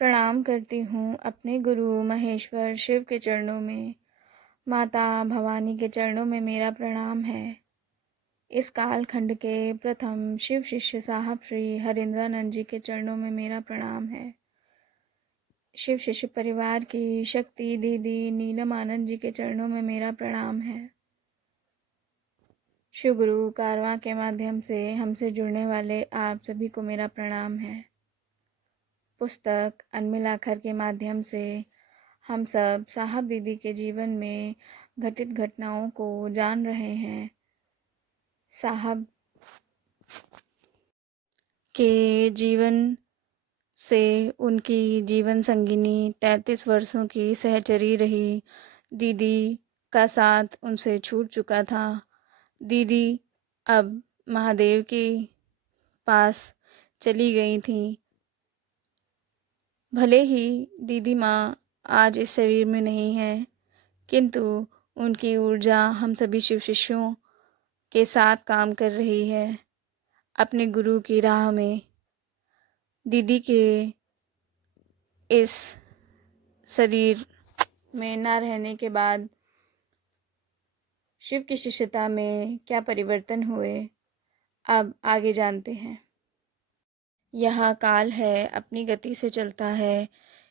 प्रणाम करती हूँ अपने गुरु महेश्वर शिव के चरणों में। माता भवानी के चरणों में मेरा प्रणाम है। इस कालखंड के प्रथम शिव शिष्य साहब श्री हरेंद्रानंद जी के चरणों में मेरा प्रणाम है। शिव शिष्य परिवार की शक्ति दीदी नीलम आनंद जी के चरणों में मेरा प्रणाम है। शिव गुरु कारवां के माध्यम से हमसे जुड़ने वाले आप सभी को मेरा प्रणाम है। पुस्तक अनमिलाखर के माध्यम से हम सब साहब दीदी के जीवन में घटित घटनाओं को जान रहे हैं। साहब के जीवन से उनकी जीवन संगिनी 33 वर्षों की सहचरी रही दीदी का साथ उनसे छूट चुका था। दीदी अब महादेव के पास चली गई थी। भले ही दीदी माँ आज इस शरीर में नहीं है, किंतु उनकी ऊर्जा हम सभी शिव शिष्यों के साथ काम कर रही है। अपने गुरु की राह में दीदी के इस शरीर में ना रहने के बाद शिव की शिष्यता में क्या परिवर्तन हुए, अब आगे जानते हैं। यह काल है, अपनी गति से चलता है।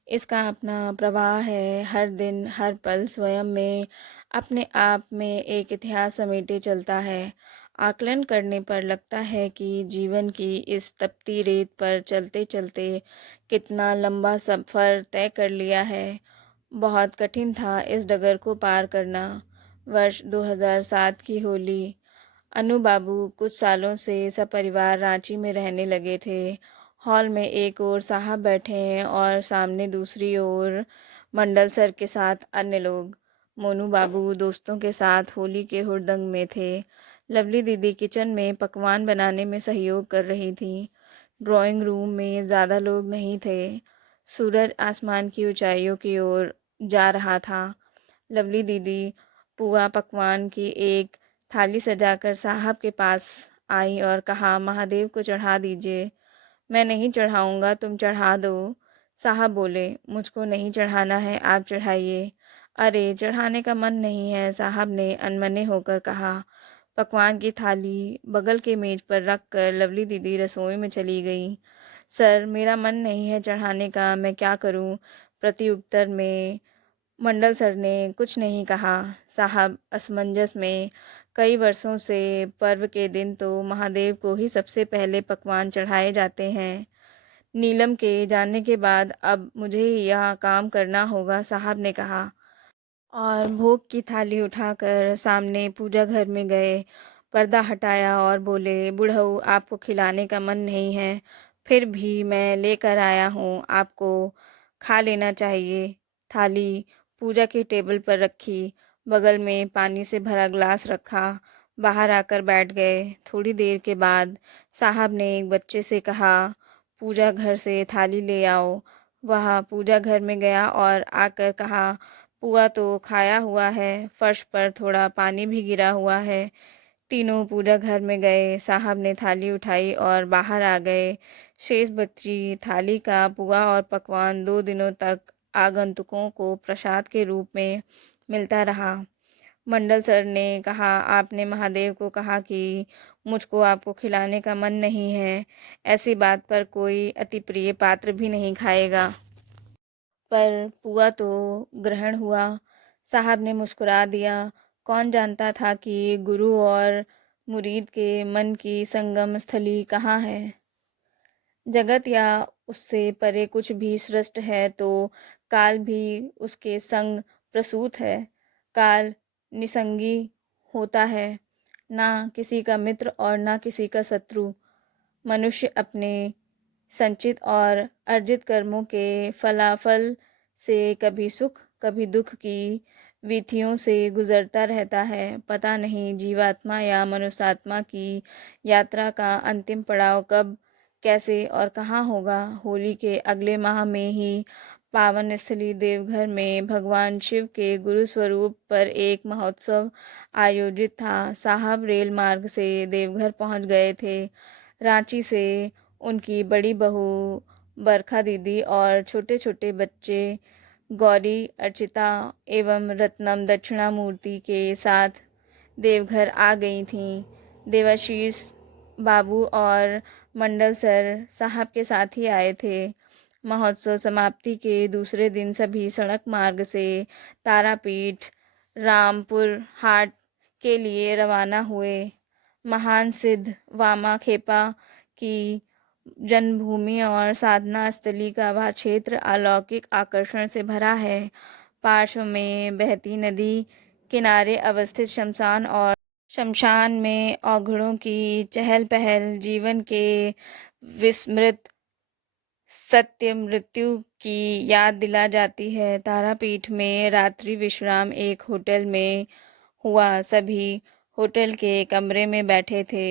इसका अपना प्रवाह है। हर दिन हर पल स्वयं में अपने आप में एक इतिहास समेटे चलता है। आकलन करने पर लगता है कि जीवन की इस तपती रेत पर चलते चलते कितना लंबा सफ़र तय कर लिया है। बहुत कठिन था इस डगर को पार करना। वर्ष 2007 की होली। अनु बाबू कुछ सालों से सपरिवार रांची में रहने लगे थे। हॉल में एक ओर साहब बैठे हैं और सामने दूसरी ओर मंडल सर के साथ अन्य लोग। मोनू बाबू दोस्तों के साथ होली के हुड़दंग में थे। लवली दीदी किचन में पकवान बनाने में सहयोग कर रही थी। ड्राइंग रूम में ज़्यादा लोग नहीं थे। सूरज आसमान की ऊंचाइयों की ओर जा रहा था। लवली दीदी पुआ पकवान की एक थाली सजाकर साहब के पास आई और कहा, महादेव को चढ़ा दीजिए। मैं नहीं चढ़ाऊँगा, तुम चढ़ा दो। साहब बोले, मुझको नहीं चढ़ाना है, आप चढ़ाइए। अरे चढ़ाने का मन नहीं है, साहब ने अनमने होकर कहा। पकवान की थाली बगल के मेज पर रख कर लवली दीदी रसोई में चली गई। सर, मेरा मन नहीं है चढ़ाने का, मैं क्या करूं? प्रत्युत्तर में मंडल सर ने कुछ नहीं कहा। साहब असमंजस में। कई वर्षों से पर्व के दिन तो महादेव को ही सबसे पहले पकवान चढ़ाए जाते हैं। नीलम के जाने के बाद अब मुझे ही यह काम करना होगा, साहब ने कहा और भोग की थाली उठाकर सामने पूजा घर में गए। पर्दा हटाया और बोले, बुढ़ऊ, आपको खिलाने का मन नहीं है, फिर भी मैं लेकर आया हूँ, आपको खा लेना चाहिए। थाली पूजा की टेबल पर रखी। बगल में पानी से भरा ग्लास रखा। बाहर आकर बैठ गए। थोड़ी देर के बाद साहब ने एक बच्चे से कहा, पूजा घर से थाली ले आओ। वह पूजा घर में गया और आकर कहा, पुआ तो खाया हुआ है, फर्श पर थोड़ा पानी भी गिरा हुआ है। तीनों पूजा घर में गए। साहब ने थाली उठाई और बाहर आ गए। शेष बची थाली का पुआ और पकवान 2 दिनों तक आगंतुकों को प्रसाद के रूप में मिलता रहा। मंडल सर ने कहा, आपने महादेव को कहा कि मुझको आपको खिलाने का मन नहीं है। ऐसी बात पर कोई अति प्रिय पात्र भी नहीं खाएगा। पर पुआ तो ग्रहण हुआ। साहब ने मुस्कुरा दिया। कौन जानता था कि गुरु और मुरीद के मन की संगम स्थली कहाँ है। जगत या उससे परे कुछ भी सृष्ट है तो काल भी उसके संग प्रसूत है। काल निसंगी होता है, ना किसी का मित्र और ना किसी का शत्रु। मनुष्य अपने संचित और अर्जित कर्मों के फलाफल से कभी सुख कभी दुख की विधियों से गुजरता रहता है। पता नहीं जीवात्मा या मनुष्यात्मा की यात्रा का अंतिम पड़ाव कब, कैसे और कहाँ होगा। होली के अगले माह में ही पावन स्थली देवघर में भगवान शिव के गुरु स्वरूप पर एक महोत्सव आयोजित था। साहब रेल मार्ग से देवघर पहुंच गए थे। रांची से उनकी बड़ी बहू बरखा दीदी और छोटे छोटे बच्चे गौरी, अर्चिता एवं रत्नम दक्षिणामूर्ति के साथ देवघर आ गई थीं। देवाशीष बाबू और मंडल सर साहब के साथ ही आए थे। महोत्सव समाप्ति के दूसरे दिन सभी सड़क मार्ग से तारापीठ, रामपुर हाट के लिए रवाना हुए। महान सिद्ध वामा खेपा की जन्मभूमि और साधना स्थली का वह क्षेत्र अलौकिक आकर्षण से भरा है। पार्श्व में बहती नदी किनारे अवस्थित शमशान में औघड़ों की चहल पहल जीवन के विस्मृत सत्य मृत्यु की याद दिला जाती है। तारापीठ में रात्रि विश्राम एक होटल में हुआ। सभी होटल के कमरे में बैठे थे।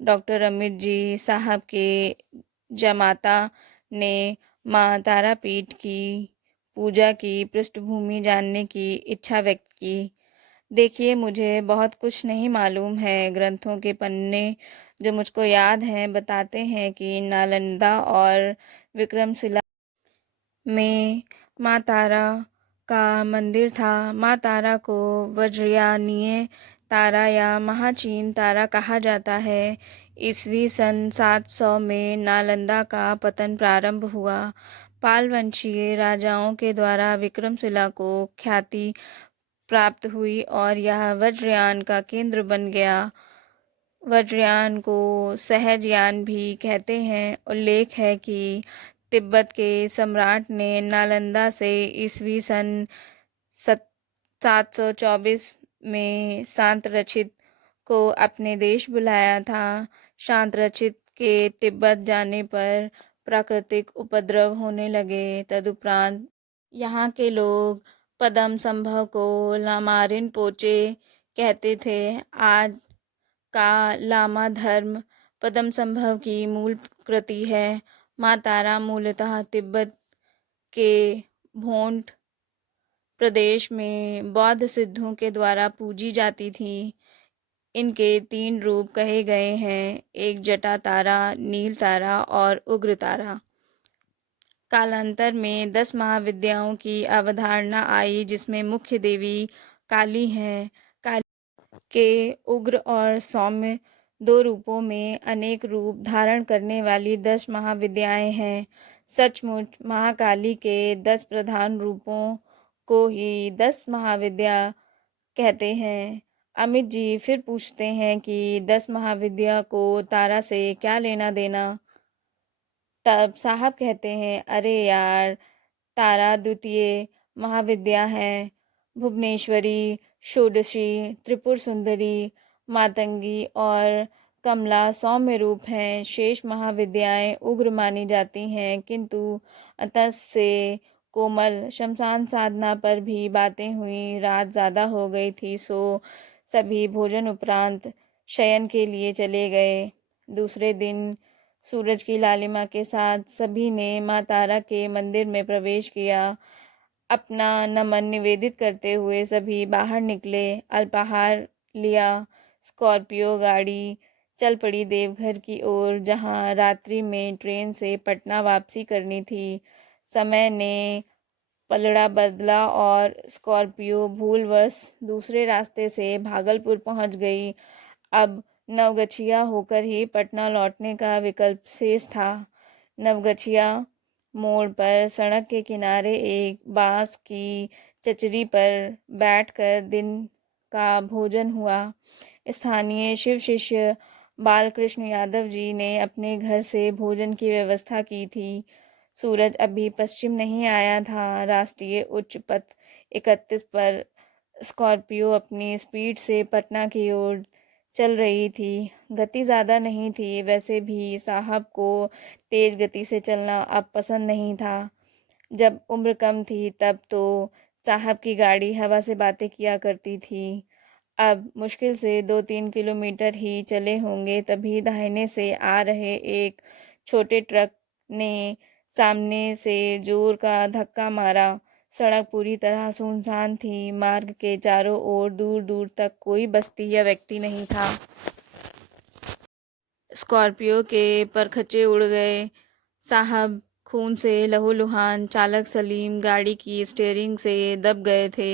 डॉक्टर अमित जी साहब के जमाता ने माँ तारापीठ की पूजा की पृष्ठभूमि जानने की इच्छा व्यक्त की। देखिए, मुझे बहुत कुछ नहीं मालूम है। ग्रंथों के पन्ने जो मुझको याद हैं बताते हैं कि नालंदा और विक्रमशिला में माँ तारा का मंदिर था। माँ तारा को वज्रयानीय तारा या महाचीन तारा कहा जाता है। ईस्वी सन 700 में नालंदा का पतन प्रारंभ हुआ। पाल वंशीय राजाओं के द्वारा विक्रमशिला को ख्याति प्राप्त हुई और यह वज्रयान का केंद्र बन गया। वज्रयान को सहजयान भी कहते हैं। उल्लेख है कि तिब्बत के सम्राट ने नालंदा से ईस्वी सन 724 में शांतरक्षित को अपने देश बुलाया था। शांतरक्षित के तिब्बत जाने पर प्राकृतिक उपद्रव होने लगे। तदुपरांत यहाँ के लोग पदम संभव को लामारिन पोचे कहते थे। आज का लामा धर्म पदम संभव की मूल कृति है। माँ तारा मूलतः तिब्बत के भोंट प्रदेश में बौद्ध सिद्धों के द्वारा पूजी जाती थी। इनके 3 रूप कहे गए हैं, एक जटा तारा, नील तारा और उग्र तारा। कालांतर में 10 महाविद्याओं की अवधारणा आई, जिसमें मुख्य देवी काली हैं। काली के उग्र और सौम्य 2 रूपों में अनेक रूप धारण करने वाली 10 महाविद्याएं हैं। सचमुच महाकाली के 10 प्रधान रूपों को ही 10 महाविद्या कहते हैं। अमित जी फिर पूछते हैं कि 10 महाविद्या को तारा से क्या लेना देना। तब साहब कहते हैं, अरे यार, तारा द्वितीय महाविद्या है। भुवनेश्वरी, षोडशी, त्रिपुर सुंदरी, मातंगी और कमला सौम्य रूप हैं। शेष महाविद्याएं उग्र मानी जाती हैं। किंतु अतस से कोमल शमशान साधना पर भी बातें हुई। रात ज़्यादा हो गई थी, सो सभी भोजन उपरांत शयन के लिए चले गए। दूसरे दिन सूरज की लालिमा के साथ सभी ने माँ तारा के मंदिर में प्रवेश किया। अपना नमन निवेदित करते हुए सभी बाहर निकले। अल्पाहार लिया। स्कॉर्पियो गाड़ी चल पड़ी देवघर की ओर, जहां रात्रि में ट्रेन से पटना वापसी करनी थी। समय ने पलड़ा बदला और स्कॉर्पियो भूलवश दूसरे रास्ते से भागलपुर पहुंच गई। अब नवगछिया होकर ही पटना लौटने का विकल्प शेष था। नवगछिया मोड़ पर सड़क के किनारे एक बांस की चचरी पर बैठकर दिन का भोजन हुआ। स्थानीय शिव शिष्य बालकृष्ण यादव जी ने अपने घर से भोजन की व्यवस्था की थी। सूरज अभी पश्चिम नहीं आया था। राष्ट्रीय उच्च पथ 31 पर स्कॉर्पियो अपनी स्पीड से पटना की ओर चल रही थी। गति ज़्यादा नहीं थी। वैसे भी साहब को तेज गति से चलना अब पसंद नहीं था। जब उम्र कम थी तब तो साहब की गाड़ी हवा से बातें किया करती थी। अब मुश्किल से 2-3 किलोमीटर ही चले होंगे, तभी दाहिने से आ रहे एक छोटे ट्रक ने सामने से जोर का धक्का मारा। सड़क पूरी तरह सुनसान थी। मार्ग के चारों ओर दूर दूर तक कोई बस्ती या व्यक्ति नहीं था। स्कॉर्पियो के परखचे उड़ गए। साहब खून से लहूलुहान चालक सलीम गाड़ी की स्टीयरिंग से दब गए थे।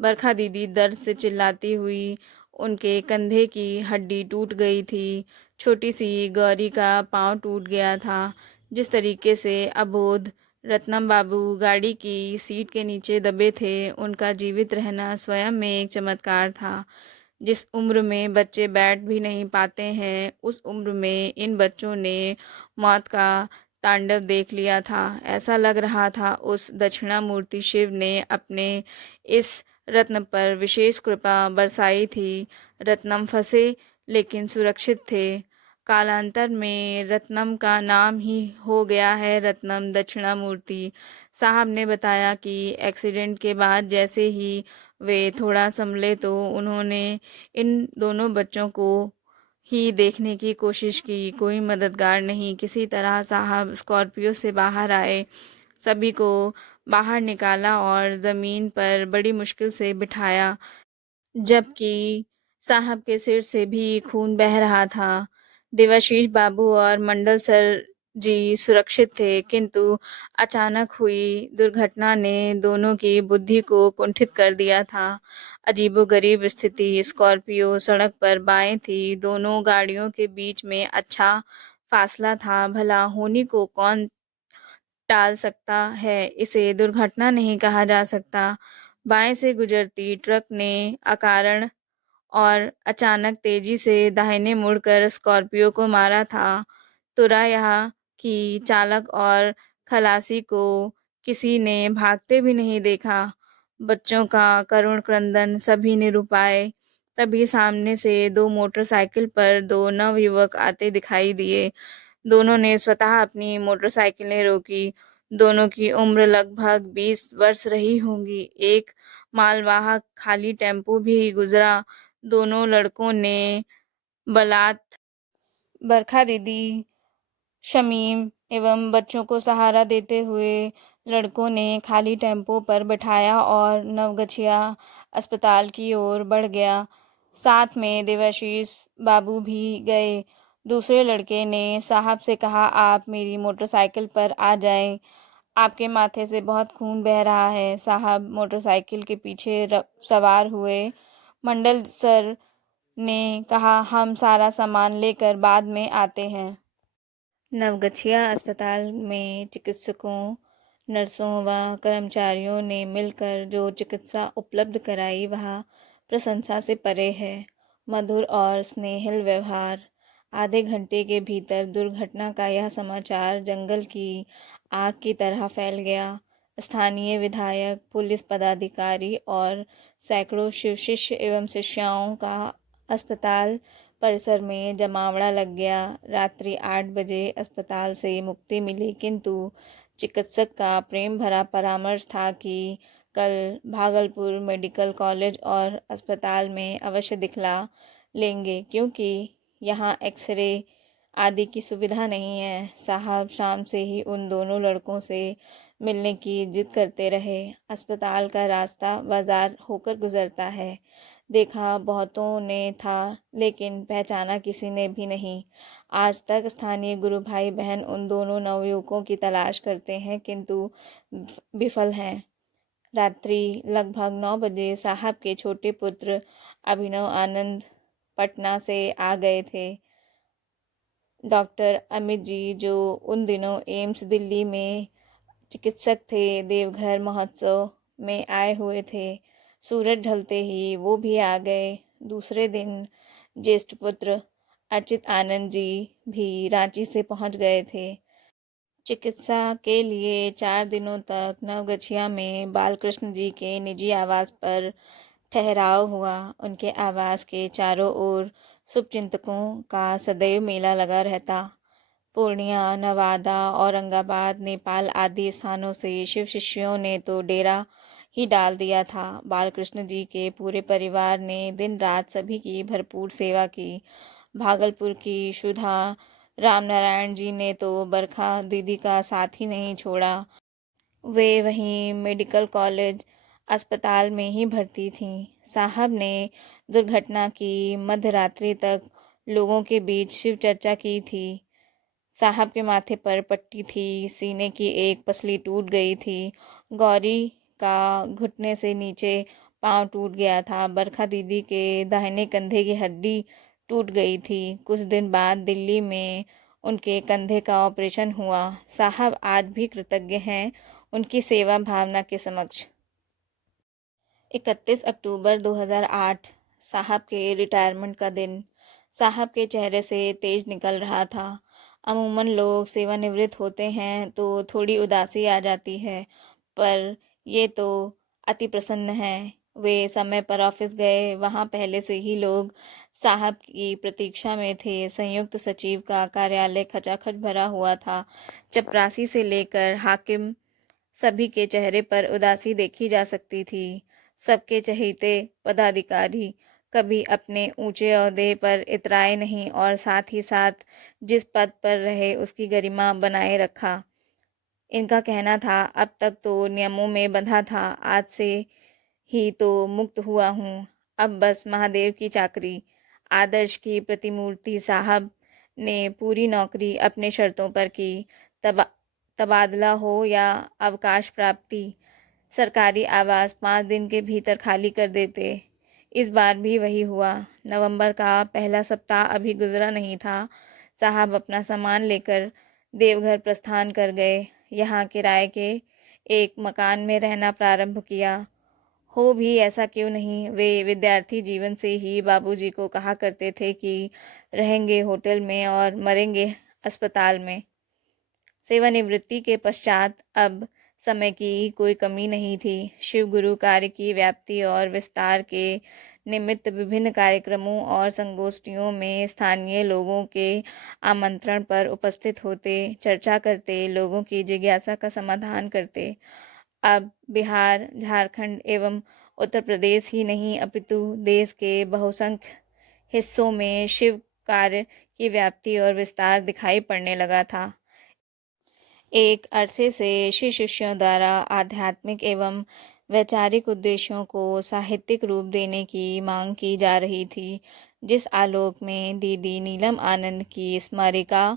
बरखा दीदी दर्द से चिल्लाती हुई, उनके कंधे की हड्डी टूट गई थी। छोटी सी गौरी का पाँव टूट गया था। जिस तरीके से अबोध रत्नम बाबू गाड़ी की सीट के नीचे दबे थे, उनका जीवित रहना स्वयं में एक चमत्कार था। जिस उम्र में बच्चे बैठ भी नहीं पाते हैं, उस उम्र में इन बच्चों ने मौत का तांडव देख लिया था। ऐसा लग रहा था उस दक्षिणामूर्ति शिव ने अपने इस रत्न पर विशेष कृपा बरसाई थी। रत्नम फंसे लेकिन सुरक्षित थे। कालांतर में रत्नम का नाम ही हो गया है रत्नम दक्षिणामूर्ति। साहब ने बताया कि एक्सीडेंट के बाद जैसे ही वे थोड़ा संभले तो उन्होंने इन दोनों बच्चों को ही देखने की कोशिश की। कोई मददगार नहीं। किसी तरह साहब स्कॉर्पियो से बाहर आए, सभी को बाहर निकाला और ज़मीन पर बड़ी मुश्किल से बिठाया, जबकि साहब के सिर से भी खून बह रहा था। देवाशीष बाबू और मंडल सर जी सुरक्षित थे, किंतु अचानक हुई दुर्घटना ने दोनों की बुद्धि को कुंठित कर दिया था। अजीबोगरीब स्थिति। स्कॉर्पियो सड़क पर बाएं थी। दोनों गाड़ियों के बीच में अच्छा फासला था। भला होनी को कौन टाल सकता है, इसे दुर्घटना नहीं कहा जा सकता। बाएं से गुजरती ट्रक ने अकारण और अचानक तेजी से दाहिने मुड़कर स्कॉर्पियो को मारा था। तुरा यह कि चालक और खलासी को किसी ने भागते भी नहीं देखा। बच्चों का करुण क्रंदन सभी निरुपाय। तभी सामने से दो मोटरसाइकिल पर दो नवयुवक आते दिखाई दिए। दोनों ने स्वतः अपनी मोटरसाइकिलें रोकी। दोनों की उम्र लगभग 20 वर्ष रही होंगी। एक मालवाहक खाली टेम्पो भी गुजरा। दोनों लड़कों ने बलात् बरखा दीदी, शमीम एवं बच्चों को सहारा देते हुए लड़कों ने खाली टेम्पो पर बिठाया और नवगछिया अस्पताल की ओर बढ़ गया। साथ में देवाशीष बाबू भी गए। दूसरे लड़के ने साहब से कहा, आप मेरी मोटरसाइकिल पर आ जाएं। आपके माथे से बहुत खून बह रहा है। साहब मोटरसाइकिल के पीछे सवार हुए। मंडल सर ने कहा, हम सारा सामान लेकर बाद में आते हैं। नवगछिया अस्पताल में चिकित्सकों, नर्सों व कर्मचारियों ने मिलकर जो चिकित्सा उपलब्ध कराई वह प्रशंसा से परे है। मधुर और स्नेहिल व्यवहार। आधे घंटे के भीतर दुर्घटना का यह समाचार जंगल की आग की तरह फैल गया। स्थानीय विधायक, पुलिस पदाधिकारी और सैकड़ों शिव शिष्य एवं शिष्याओं का अस्पताल परिसर में जमावड़ा लग गया। रात्रि 8 बजे अस्पताल से मुक्ति मिली, किंतु चिकित्सक का प्रेम भरा परामर्श था कि कल भागलपुर मेडिकल कॉलेज और अस्पताल में अवश्य दिखला लेंगे, क्योंकि यहाँ एक्सरे आदि की सुविधा नहीं है। साहब शाम से ही उन दोनों लड़कों से मिलने की जिद करते रहे। अस्पताल का रास्ता बाजार होकर गुजरता है। देखा बहुतों ने था, लेकिन पहचाना किसी ने भी नहीं। आज तक स्थानीय गुरु भाई बहन उन दोनों नवयुवकों की तलाश करते हैं, किंतु विफल हैं। रात्रि लगभग 9 बजे साहब के छोटे पुत्र अभिनव आनंद पटना से आ गए थे। डॉक्टर अमित जी, जो उन दिनों एम्स दिल्ली में चिकित्सक थे, देवघर महोत्सव में आए हुए थे। सूरज ढलते ही वो भी आ गए। दूसरे दिन ज्येष्ठ पुत्र अर्चित आनंद जी भी रांची से पहुंच गए थे। चिकित्सा के लिए 4 दिनों तक नवगछिया में बालकृष्ण जी के निजी आवास पर ठहराव हुआ। उनके आवास के चारों ओर शुभचिंतकों का सदैव मेला लगा रहता। पूर्णिया, नवादा, औरंगाबाद, नेपाल आदि स्थानों से शिव शिष्यों ने तो डेरा ही डाल दिया था। बालकृष्ण जी के पूरे परिवार ने दिन रात सभी की भरपूर सेवा की। भागलपुर की सुधा रामनारायण जी ने तो बरखा दीदी का साथ ही नहीं छोड़ा। वे वहीं मेडिकल कॉलेज अस्पताल में ही भर्ती थीं। साहब ने दुर्घटना की मध्यरात्रि तक लोगों के बीच शिव चर्चा की थी। साहब के माथे पर पट्टी थी, सीने की एक पसली टूट गई थी। गौरी का घुटने से नीचे पाँव टूट गया था। बरखा दीदी के दाहिने कंधे की हड्डी टूट गई थी। कुछ दिन बाद दिल्ली में उनके कंधे का ऑपरेशन हुआ। साहब आज भी कृतज्ञ हैं उनकी सेवा भावना के समक्ष। 31 अक्टूबर 2008 साहब के रिटायरमेंट का दिन। साहब के चेहरे से तेज निकल रहा था। अमूमन लोग सेवानिवृत्त होते हैं तो थोड़ी उदासी आ जाती है, पर ये तो अति प्रसन्न हैं। वे समय पर ऑफिस गए। वहाँ पहले से ही लोग साहब की प्रतीक्षा में थे। संयुक्त सचिव का कार्यालय खचाखच भरा हुआ था। चपरासी से लेकर हाकिम सभी के चेहरे पर उदासी देखी जा सकती थी। सबके चहेते पदाधिकारी कभी अपने ऊंचे ओहदे पर इतराए नहीं और साथ ही साथ जिस पद पर रहे उसकी गरिमा बनाए रखा। इनका कहना था, अब तक तो नियमों में बंधा था, आज से ही तो मुक्त हुआ हूँ, अब बस महादेव की चाकरी। आदर्श की प्रतिमूर्ति साहब ने पूरी नौकरी अपने शर्तों पर की। तब तबादला हो या अवकाश प्राप्ति, सरकारी आवास 5 दिन के भीतर खाली कर देते। इस बार भी वही हुआ। नवंबर का पहला सप्ताह अभी गुजरा नहीं था। साहब अपना सामान लेकर देवघर प्रस्थान कर गए। यहाँ किराए के एक मकान में रहना प्रारंभ किया। हो भी ऐसा क्यों नहीं, वे विद्यार्थी जीवन से ही बाबूजी को कहा करते थे कि रहेंगे होटल में और मरेंगे अस्पताल में। सेवानिवृत्ति के पश्चात अब समय की कोई कमी नहीं थी। शिव गुरु कार्य की व्याप्ति और विस्तार के निमित्त विभिन्न कार्यक्रमों और संगोष्ठियों में स्थानीय लोगों के आमंत्रण पर उपस्थित होते, चर्चा करते, लोगों की जिज्ञासा का समाधान करते। अब बिहार, झारखंड एवं उत्तर प्रदेश ही नहीं अपितु देश के बहुसंख्य हिस्सों में शिव कार्य की व्याप्ति और विस्तार दिखाई पड़ने लगा था। एक अरसे से शिष्यों द्वारा आध्यात्मिक एवं वैचारिक उद्देश्यों को साहित्यिक रूप देने की मांग की जा रही थी, जिस आलोक में दीदी नीलम आनंद की स्मारिका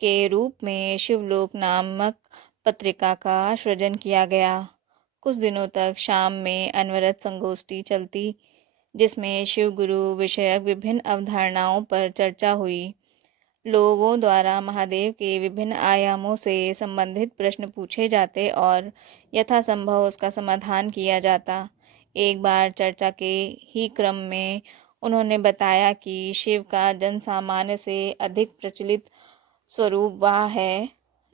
के रूप में शिवलोक नामक पत्रिका का सृजन किया गया। कुछ दिनों तक शाम में अनवरत संगोष्ठी चलती, जिसमें शिव गुरु विषयक विभिन्न अवधारणाओं पर चर्चा हुई। लोगों द्वारा महादेव के विभिन्न आयामों से संबंधित प्रश्न पूछे जाते और यथासंभव उसका समाधान किया जाता। एक बार चर्चा के ही क्रम में उन्होंने बताया कि शिव का जन सामान्य से अधिक प्रचलित स्वरूप वह है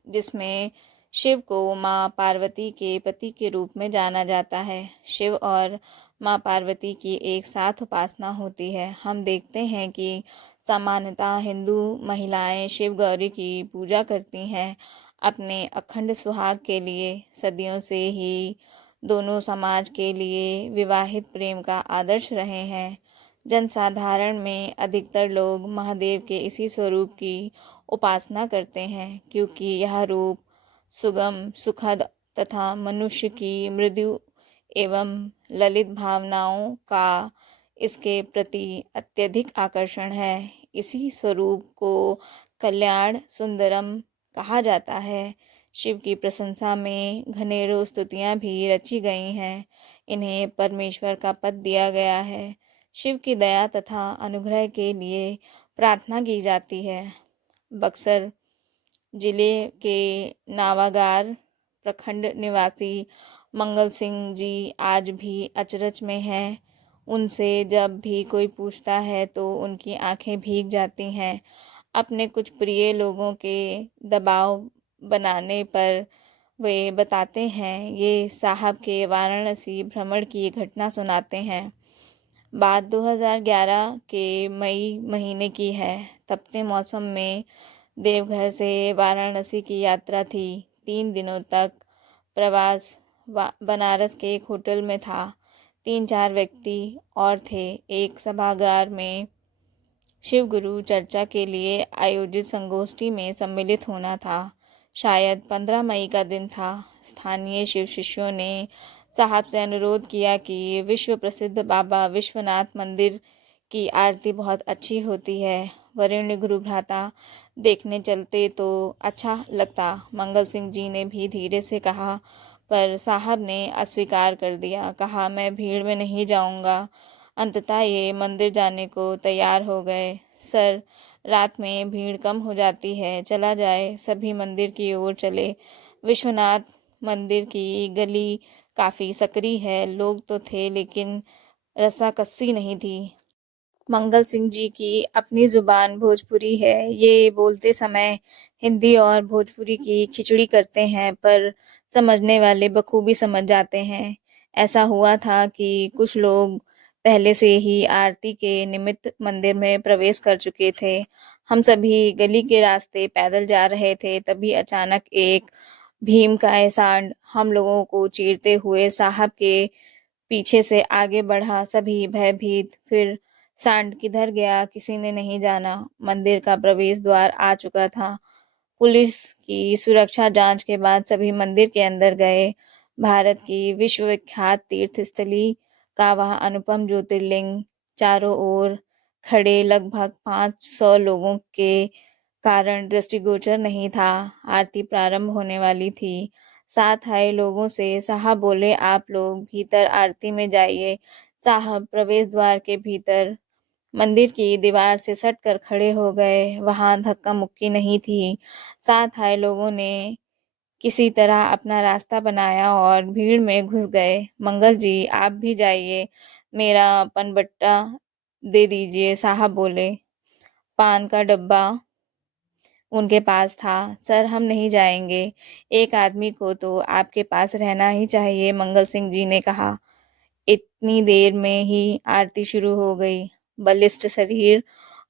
जिसमें शिव को माँ पार्वती के पति के रूप में जाना जाता है। शिव और माँ पार्वती की एक साथ उपासना होती है। हम देखते हैं कि सामान्यतः हिंदू महिलाएं शिव गौरी की पूजा करती हैं। अपने अखंड सुहाग के लिए सदियों से ही दोनों समाज के लिए विवाहित प्रेम का आदर्श रहे हैं। जनसाधारण में अधिकतर लोग महादेव के इसी स्वरूप की उपासना करते हैं, क्योंकि यह रूप सुगम, सुखद तथा मनुष्य की मृदु एवं ललित भावनाओं का इसके प्रति अत्यधिक आकर्षण है। इसी स्वरूप को कल्याण सुंदरम कहा जाता है। शिव की प्रशंसा में घनेरों स्तुतियाँ भी रची गई हैं। इन्हें परमेश्वर का पद दिया गया है। शिव की दया तथा अनुग्रह के लिए प्रार्थना की जाती है। बक्सर जिले के नावागार प्रखंड निवासी मंगल सिंह जी आज भी अचरज में हैं। उनसे जब भी कोई पूछता है तो उनकी आंखें भीग जाती हैं। अपने कुछ प्रिय लोगों के दबाव बनाने पर वे बताते हैं, ये साहब के वाराणसी भ्रमण की घटना सुनाते हैं। बात 2011 के मई महीने की है। तपते मौसम में देवघर से वाराणसी की यात्रा थी। 3 दिनों तक प्रवास बनारस के एक होटल में था। 3-4 व्यक्ति और थे। एक सभागार में शिवगुरु चर्चा के लिए आयोजित संगोष्ठी में सम्मिलित होना था। शायद 15 मई का दिन था। स्थानीय शिव शिष्यों ने साहब से अनुरोध किया कि विश्व प्रसिद्ध बाबा विश्वनाथ मंदिर की आरती बहुत अच्छी होती है। वरेण्य गुरु भ्राता देखने चलते तो अच्छा लगता, मंगल सिंह जी ने भी धीरे से कहा। पर साहब ने अस्वीकार कर दिया, कहा मैं भीड़ में नहीं जाऊंगा। अंततः ये मंदिर जाने को तैयार हो गए। सर, रात में भीड़ कम हो जाती है, चला जाए। सभी मंदिर की ओर चले। विश्वनाथ मंदिर की गली काफ़ी सकरी है, लोग तो थे लेकिन रस्साकसी नहीं थी। मंगल सिंह जी की अपनी ज़ुबान भोजपुरी है, ये बोलते समय हिंदी और भोजपुरी की खिचड़ी करते हैं, पर समझने वाले बखूबी समझ जाते हैं। ऐसा हुआ था कि कुछ लोग पहले से ही आरती के निमित्त मंदिर में प्रवेश कर चुके थे। हम सभी गली के रास्ते पैदल जा रहे थे, तभी अचानक एक भीम का सांड हम लोगों को चीरते हुए साहब के पीछे से आगे बढ़ा। सभी भयभीत। फिर सांड किधर गया किसी ने नहीं जाना। मंदिर का प्रवेश द्वार आ चुका था। पुलिस की सुरक्षा जांच के बाद सभी मंदिर के अंदर गए। भारत की विश्वविख्यात तीर्थस्थली का वह अनुपम ज्योतिर्लिंग चारों ओर खड़े लगभग 500 लोगों के कारण दृष्टिगोचर नहीं था। आरती प्रारंभ होने वाली थी। साथ आए लोगों से साहब बोले, आप लोग भीतर आरती में जाइए। साहब प्रवेश द्वार के भीतर मंदिर की दीवार से सट कर खड़े हो गए। वहां धक्का मुक्की नहीं थी। साथ आए लोगों ने किसी तरह अपना रास्ता बनाया और भीड़ में घुस गए। मंगल जी, आप भी जाइए, मेरा पनबट्टा दे दीजिए, साहब बोले। पान का डब्बा उनके पास था। सर, हम नहीं जाएंगे, एक आदमी को तो आपके पास रहना ही चाहिए, मंगल सिंह जी ने कहा। इतनी देर में ही आरती शुरू हो गई। बलिष्ठ शरीर,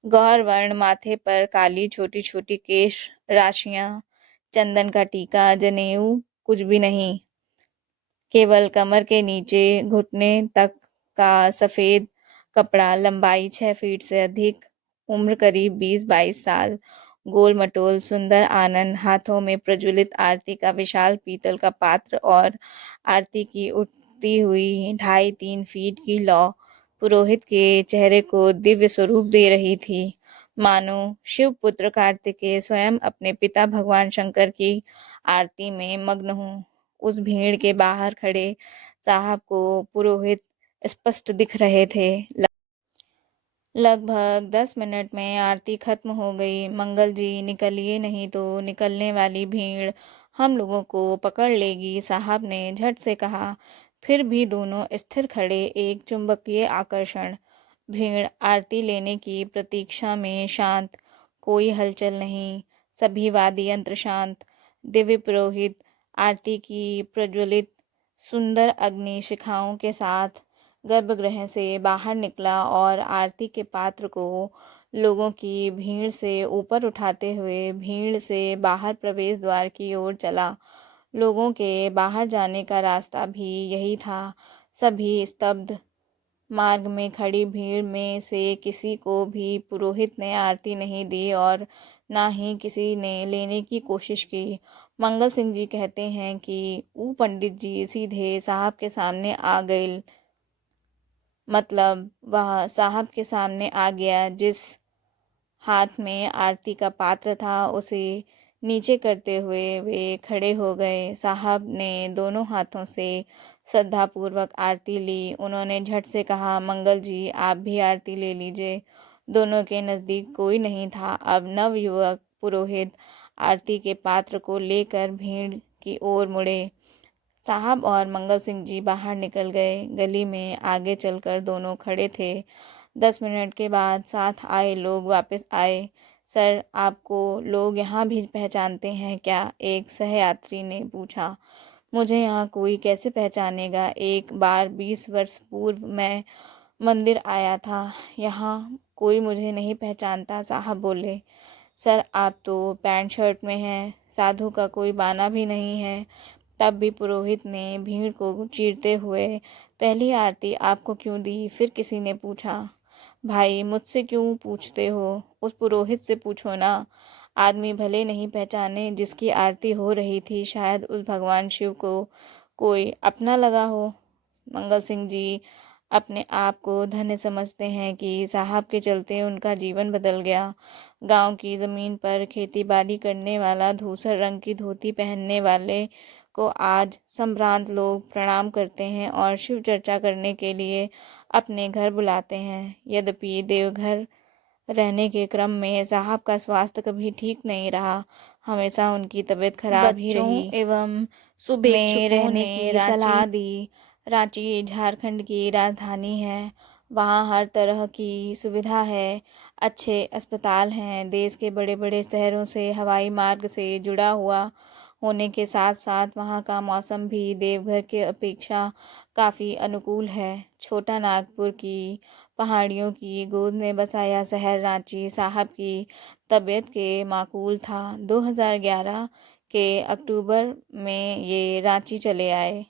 गौर वर्ण, माथे पर काली छोटी छोटी केश राशियां, चंदन का टीका, जनेऊ कुछ भी नहीं, केवल कमर के नीचे घुटने तक का सफेद कपड़ा, लंबाई 6 फीट से अधिक, उम्र करीब 20-22 साल, गोल मटोल, सुंदर, आनंद। हाथों में प्रज्वलित आरती का विशाल पीतल का पात्र और आरती की उठती हुई 2.5-3 फीट की लौ पुरोहित के चेहरे को दिव्य स्वरूप दे रही थी, मानो शिव पुत्र कार्तिकेय स्वयं अपने पिता भगवान शंकर की आरती में मग्न हों। उस भीड़ के बाहर खड़े साहब को पुरोहित स्पष्ट दिख रहे थे। लगभग 10 मिनट में आरती खत्म हो गई। मंगल जी, निकलिए, नहीं तो निकलने वाली भीड़ हम लोगों को पकड़ लेगी, साहब ने झट से कहा। फिर भी दोनों स्थिर खड़े, एक चुंबकीय आकर्षण। भीड़ आरती लेने की प्रतीक्षा में शांत, कोई हलचल नहीं। सभी वाद्य यंत्र शांत। दिव्य पुरोहित आरती की प्रज्वलित सुंदर अग्नि शिखाओं के साथ गर्भगृह से बाहर निकला और आरती के पात्र को लोगों की भीड़ से ऊपर उठाते हुए भीड़ से बाहर प्रवेश द्वार की ओर चला। लोगों के बाहर जाने का रास्ता भी यही था। सभी स्तब्ध। मार्ग में खड़ी भीड़ में से किसी को भी पुरोहित ने आरती नहीं दी और ना ही किसी ने लेने की कोशिश की। मंगल सिंह जी कहते हैं कि ऊ पंडित जी सीधे साहब के सामने आ गए, मतलब वह साहब के सामने आ गया। जिस हाथ में आरती का पात्र था उसे नीचे करते हुए वे खड़े हो गए। साहब ने दोनों हाथों से श्रद्धापूर्वक आरती ली। उन्होंने झट से कहा, मंगल जी, आप भी आरती ले लीजिए। दोनों के नज़दीक कोई नहीं था। अब नवयुवक पुरोहित आरती के पात्र को लेकर भीड़ की ओर मुड़े। साहब और मंगल सिंह जी बाहर निकल गए। गली में आगे चलकर दोनों खड़े थे। 10 मिनट के बाद साथ आए लोग वापस आए। सर, आपको लोग यहाँ भी पहचानते हैं क्या? एक सहयात्री ने पूछा। मुझे यहाँ कोई कैसे पहचानेगा? एक बार 20 वर्ष पूर्व मैं मंदिर आया था, यहाँ कोई मुझे नहीं पहचानता, साहब बोले। सर, आप तो पैंट शर्ट में हैं, साधु का कोई बाना भी नहीं है। तब भी पुरोहित ने भीड़ को चीरते हुए, पहली आरती आपको क्यों दी? फिर किसी ने पूछा। भाई, मुझसे क्यों पूछते हो? उस पुरोहित से पूछो ना। आदमी भले नहीं पहचाने, जिसकी आरती हो रही थी शायद उस भगवान शिव को कोई अपना लगा हो। मंगल सिंह जी अपने आप को धन्य समझते हैं कि साहब के चलते उनका जीवन बदल गया। गांव की ज़मीन पर खेती बाड़ी करने वाला धूसर रंग की धोती पहनने वाले को आज संभ्रांत लोग प्रणाम करते हैं और शिव चर्चा करने के लिए अपने घर बुलाते हैं। यद्यपि देवघर रहने के क्रम में साहब का स्वास्थ्य कभी ठीक नहीं रहा, हमेशा उनकी तबीयत खराब ही रही। एवं शुभेच्छुकों रहने की सलाह दी। रांची झारखंड की राजधानी है, वहाँ हर तरह की सुविधा है, अच्छे अस्पताल हैं, देश के बड़े बड़े शहरों से हवाई मार्ग से जुड़ा हुआ होने के साथ साथ वहाँ का मौसम भी देवघर के अपेक्षा काफ़ी अनुकूल है। छोटा नागपुर की पहाड़ियों की गोद में बसा यह शहर रांची साहब की तबीयत के माकूल था। 2011 के अक्टूबर में ये रांची चले आए।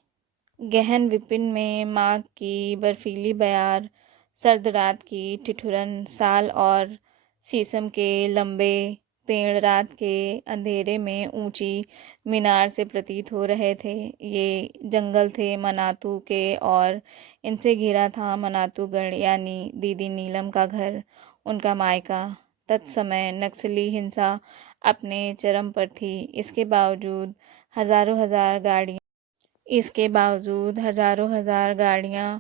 गहन विपिन में माघ की बर्फीली बयार, सर्द रात की ठिठुरन, साल और शीशम के लंबे पेड़ रात के अंधेरे में ऊंची मीनार से प्रतीत हो रहे थे। ये जंगल थे मनातू के और इनसे घिरा था मनातू गढ़ यानी दीदी नीलम का घर, उनका मायका। तत्समय नक्सली हिंसा अपने चरम पर थी। इसके बावजूद हजारों हजार गाड़ियां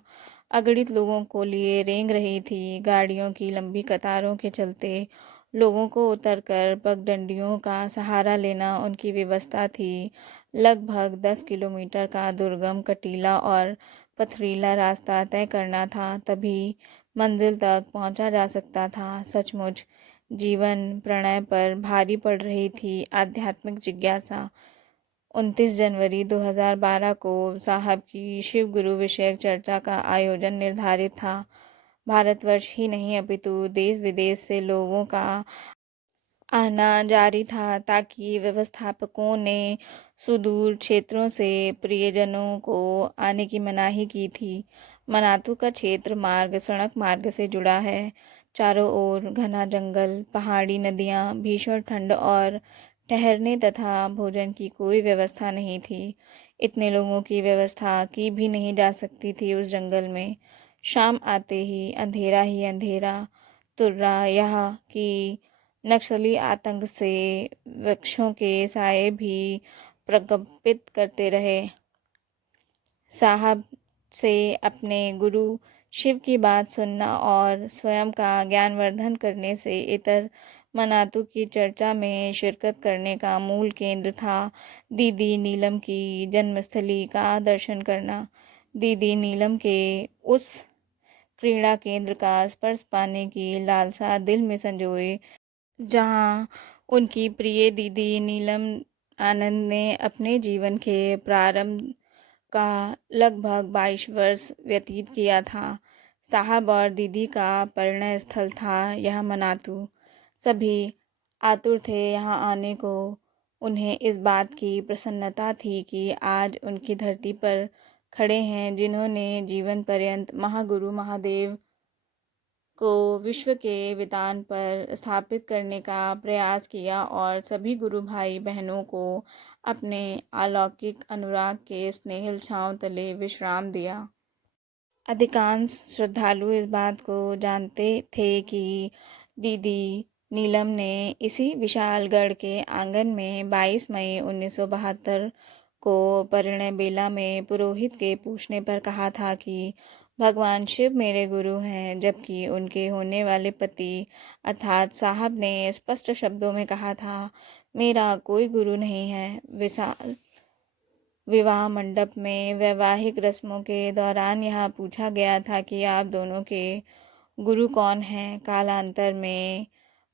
अगणित लोगों को लिए रेंग रही थी। गाड़ियों की लंबी कतारों के चलते लोगों को उतरकर पगडंडियों का सहारा लेना उनकी व्यवस्था थी। लगभग 10 किलोमीटर का दुर्गम, कटीला और पथरीला रास्ता तय करना था, तभी मंजिल तक पहुंचा जा सकता था। सचमुच जीवन प्रणय पर भारी पड़ रही थी आध्यात्मिक जिज्ञासा। 29 जनवरी 2012 को साहब की शिव गुरु विषयक चर्चा का आयोजन निर्धारित था। भारतवर्ष ही नहीं अपितु देश विदेश से लोगों का आना जारी था, ताकि व्यवस्थापकों ने सुदूर क्षेत्रों से प्रियजनों को आने की मनाही की थी। मनातू का क्षेत्र मार्ग सड़क मार्ग से जुड़ा है। चारों ओर घना जंगल, पहाड़ी, नदियाँ, भीषण ठंड और ठहरने तथा भोजन की कोई व्यवस्था नहीं थी। इतने लोगों की व्यवस्था की भी नहीं जा सकती थी उस जंगल में। शाम आते ही अंधेरा तुर्रा यहाँ की नक्सली आतंक से वृक्षों के साए भी प्रकंपित करते रहे। साहब से अपने गुरु शिव की बात सुनना और स्वयं का ज्ञानवर्धन करने से इतर मनातू की चर्चा में शिरकत करने का मूल केंद्र था दीदी नीलम की जन्मस्थली का दर्शन करना। दीदी नीलम के उस क्रीड़ा केंद्र का स्पर्श पाने की लालसा दिल में संजोए, जहाँ उनकी प्रिय दीदी नीलम आनंद ने अपने जीवन के प्रारंभ का लगभग 22 वर्ष व्यतीत किया था। साहब और दीदी का परिणय स्थल था यह मनातू। सभी आतुर थे यहाँ आने को। उन्हें इस बात की प्रसन्नता थी कि आज उनकी धरती पर खड़े हैं जिन्होंने जीवन पर्यंत महागुरु महादेव को विश्व के वितान पर स्थापित करने का प्रयास किया और सभी गुरु भाई बहनों को अपने अलौकिक अनुराग के स्नेहिल छांव तले विश्राम दिया। अधिकांश श्रद्धालु इस बात को जानते थे कि दीदी नीलम ने इसी विशाल गढ़ के आंगन में 22 मई 1972 को परिणय बेला में पुरोहित के पूछने पर कहा था कि भगवान शिव मेरे गुरु हैं, जबकि उनके होने वाले पति अर्थात साहब ने स्पष्ट शब्दों में कहा था, मेरा कोई गुरु नहीं है। विशाल विवाह मंडप में वैवाहिक रस्मों के दौरान यह पूछा गया था कि आप दोनों के गुरु कौन हैं। कालांतर में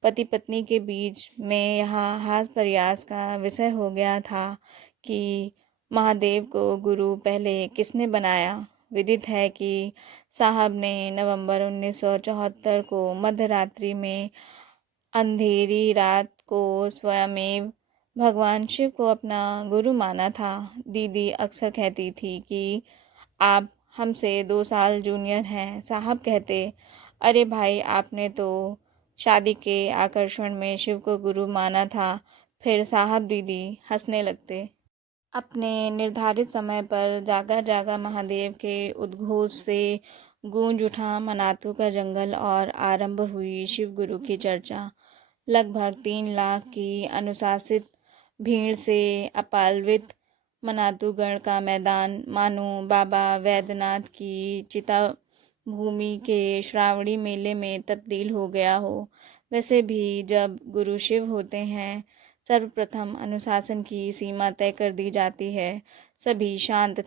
पति पत्नी के बीच में यह हास प्रयास का विषय हो गया था कि महादेव को गुरु पहले किसने बनाया। विदित है कि साहब ने नवंबर 1974 को मध्यरात्रि में अंधेरी रात को स्वयमेव भगवान शिव को अपना गुरु माना था। दीदी अक्सर कहती थी कि आप हमसे 2 साल जूनियर हैं। साहब कहते, अरे भाई, आपने तो शादी के आकर्षण में शिव को गुरु माना था। फिर साहब दीदी हंसने लगते। अपने निर्धारित समय पर जागा जागा महादेव के उद्घोष से गूंज उठा मनातू का जंगल और आरंभ हुई शिव गुरु की चर्चा। लगभग 3 लाख की अनुशासित भीड़ से अपालवित मनातू गण का मैदान मानो बाबा वैद्यनाथ की चिता भूमि के श्रावणी मेले में तब्दील हो गया हो। वैसे भी जब गुरु शिव होते हैं, सर्वप्रथम अनुशासन की सीमा तय कर दी जाती है। सभी शांत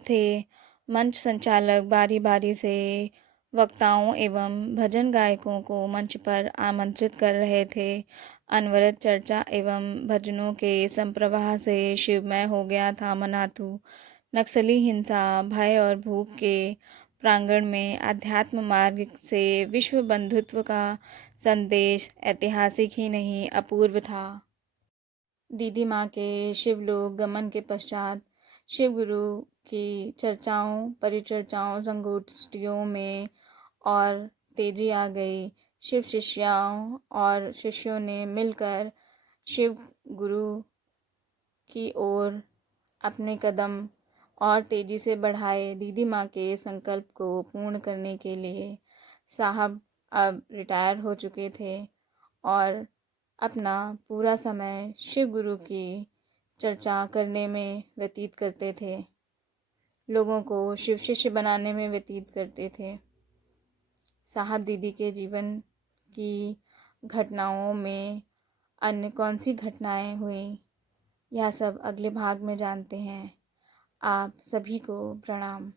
थे। मंच संचालक बारी बारी से वक्ताओं एवं भजन गायकों को मंच पर आमंत्रित कर रहे थे। अनवरत चर्चा एवं भजनों के संप्रवाह से शिवमय हो गया था मनातू। नक्सली हिंसा, भय और भूख के प्रांगण में अध्यात्म मार्ग से विश्व बंधुत्व का संदेश ऐतिहासिक ही नहीं, अपूर्व था। दीदी माँ के शिवलोक गमन के पश्चात शिवगुरु की चर्चाओं, परिचर्चाओं, संगोष्ठियों में और तेजी आ गई। शिव शिष्याओं और शिष्यों ने मिलकर शिव गुरु की ओर अपने कदम और तेजी से बढ़ाए। दीदी माँ के संकल्प को पूर्ण करने के लिए साहब अब रिटायर हो चुके थे और अपना पूरा समय शिव गुरु की चर्चा करने में व्यतीत करते थे, लोगों को शिव शिष्य बनाने में व्यतीत करते थे। साहब दीदी के जीवन की घटनाओं में अन्य कौन सी घटनाएं हुई, यह सब अगले भाग में जानते हैं। आप सभी को प्रणाम।